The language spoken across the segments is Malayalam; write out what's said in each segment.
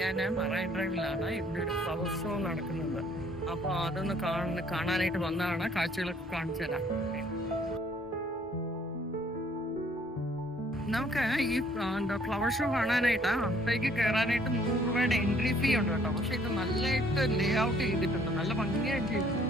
ഞാൻ മറൈൻ ഡ്രൈവിലാണ്. ഇവിടെ ഒരു ഫ്ലവർ ഷോ നടക്കുന്നുണ്ട്. അപ്പോൾ അതൊന്ന് കാണാനായിട്ട് വന്നതാണ്. കാഴ്ചകളൊക്കെ കാണിച്ചു തരാം. നമുക്ക് ഈ എന്താ ഫ്ലവർ ഷോ കാണാനായിട്ട് അകത്തേക്ക് കയറാനായിട്ട് 100 രൂപയുടെ എൻട്രി ഫീ ഉണ്ട് കേട്ടോ. പക്ഷെ ഇത് നല്ലതായിട്ട് ലേ ഔട്ട് ചെയ്തിട്ടുണ്ട്, നല്ല ഭംഗിയായിട്ട് ചെയ്തിട്ടുണ്ട്.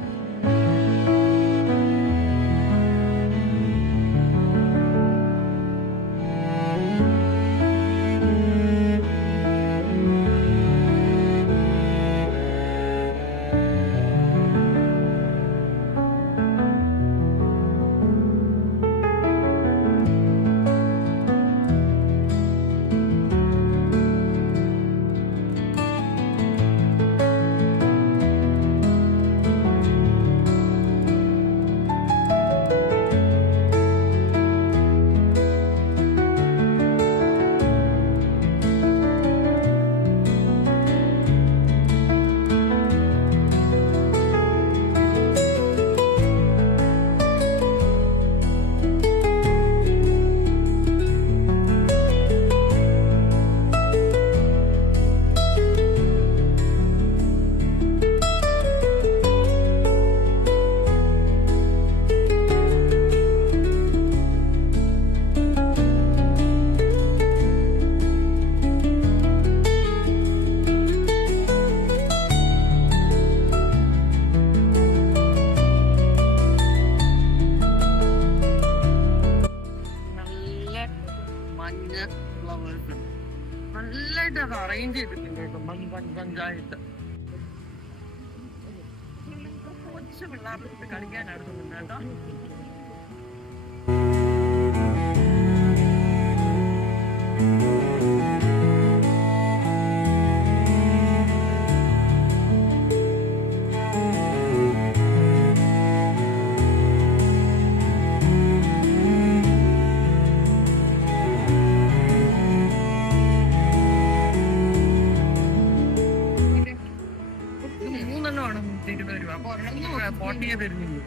മഞ്ഞ ഫ്ലവേഴ്സ് നല്ലതായിട്ട് അത് അറേഞ്ച് ചെയ്തിട്ടുണ്ട് കേട്ടോ. പഞ്ചായത്ത് കൊച്ചു പിള്ളേർക്ക് കളിക്കാനാണ് തോന്നുന്നത് കേട്ടോ. ഇത് 3 എണ്ണമാണ് 20 രൂപ. അപ്പോൾ 40 തരുന്നുള്ളൂ.